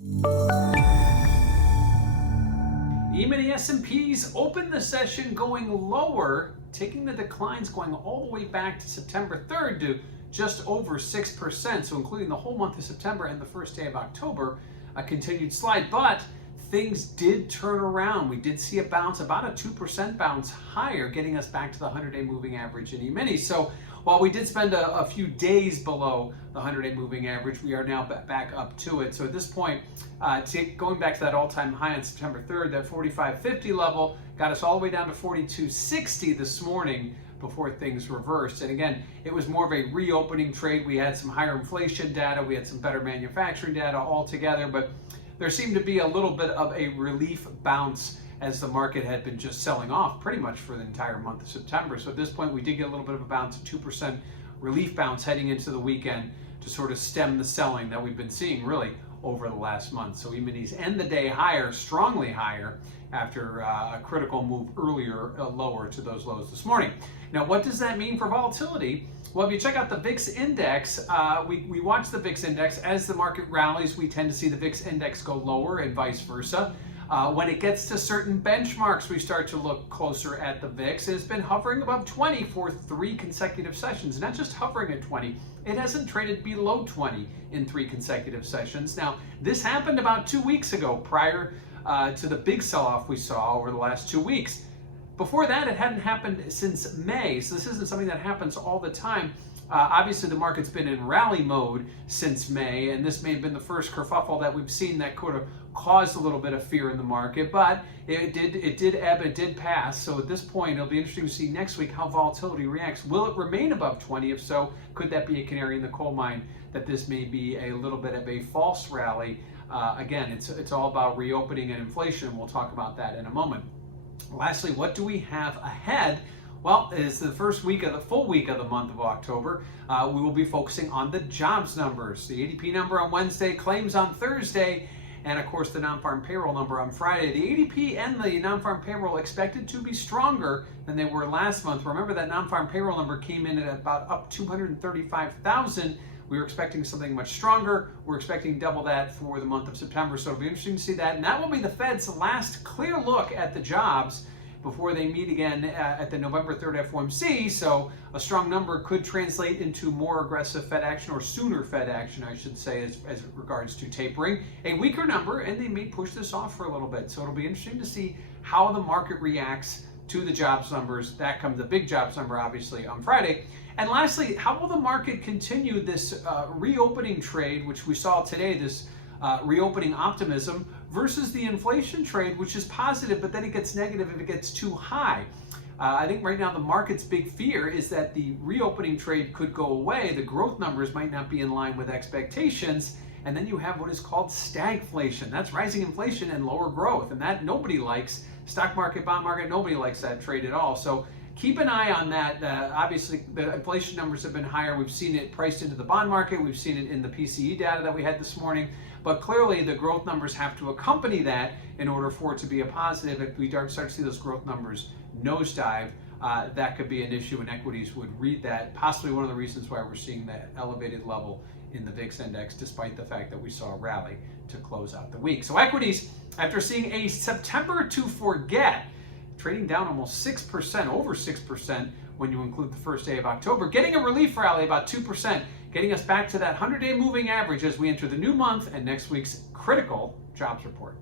E-mini S&Ps opened the session going lower, taking the declines going all the way back to September 3rd to just over 6%, so including the whole month of September and the first day of October, a continued slide. But things did turn around. We did see a bounce, about a 2% bounce higher, getting us back to the 100-day moving average in E-mini. So while we did spend a few days below the 100-day moving average, we are now back up to it. So at this point, going back to that all-time high on September 3rd, that 45.50 level got us all the way down to 42.60 this morning before things reversed. And again, it was more of a reopening trade. We had some higher inflation data, we had some better manufacturing data all together, but there seemed to be a little bit of a relief bounce as the market had been just selling off pretty much for the entire month of September. So at this point, we did get a little bit of a bounce, a 2% relief bounce heading into the weekend to sort of stem the selling that we've been seeing really over the last month. So E-minis end the day higher, strongly higher, after a critical move earlier, lower to those lows this morning. Now, what does that mean for volatility? Well, if you check out the VIX index, we watch the VIX index. As the market rallies, we tend to see the VIX index go lower and vice versa. When it gets to certain benchmarks, we start to look closer at the VIX. It's been hovering above 20 for 3 consecutive sessions. Not just hovering at 20, it hasn't traded below 20 in 3 consecutive sessions. Now, this happened about 2 weeks ago, prior to the big sell-off we saw over the last 2 weeks. Before that, it hadn't happened since May, so this isn't something that happens all the time. Obviously, the market's been in rally mode since May, and this may have been the first kerfuffle that we've seen that could have caused a little bit of fear in the market, but it did ebb, it did pass. So at this point, it'll be interesting to see next week how volatility reacts. Will it remain above 20? If so, could that be a canary in the coal mine that this may be a little bit of a false rally? Again, it's all about reopening and inflation. We'll talk about that in a moment. Lastly, what do we have ahead? Well, it's the first week of the full week of the month of October. We will be focusing on the jobs numbers. The ADP number on Wednesday, claims on Thursday, and of course the non-farm payroll number on Friday. The ADP and the non-farm payroll expected to be stronger than they were last month. Remember that non-farm payroll number came in at about up 235,000. We were expecting something much stronger. We're expecting double that for the month of September. So it'll be interesting to see that. And that will be the Fed's last clear look at the jobs before they meet again at the November 3rd FOMC. So a strong number could translate into more aggressive Fed action, or sooner Fed action, I should say, as regards to tapering. A weaker number, and they may push this off for a little bit. So it'll be interesting to see how the market reacts to the jobs numbers. That comes the big jobs number, obviously, on Friday. And lastly, how will the market continue this reopening trade, which we saw today, this reopening optimism, versus the inflation trade, which is positive, but then it gets negative if it gets too high. I think right now the market's big fear is that the reopening trade could go away. The growth numbers might not be in line with expectations. And then you have what is called stagflation. That's rising inflation and lower growth. And that nobody likes. Stock market, bond market, nobody likes that trade at all. So keep an eye on that. Obviously, the inflation numbers have been higher. We've seen it priced into the bond market. We've seen it in the PCE data that we had this morning. But clearly, the growth numbers have to accompany that in order for it to be a positive. If we start to see those growth numbers nosedive, that could be an issue, and equities would read that. Possibly one of the reasons why we're seeing that elevated level in the VIX index, despite the fact that we saw a rally to close out the week. So equities, after seeing a September to forget, trading down almost 6%, over 6% when you include the first day of October, getting a relief rally about 2%, getting us back to that 100-day moving average as we enter the new month and next week's critical jobs report.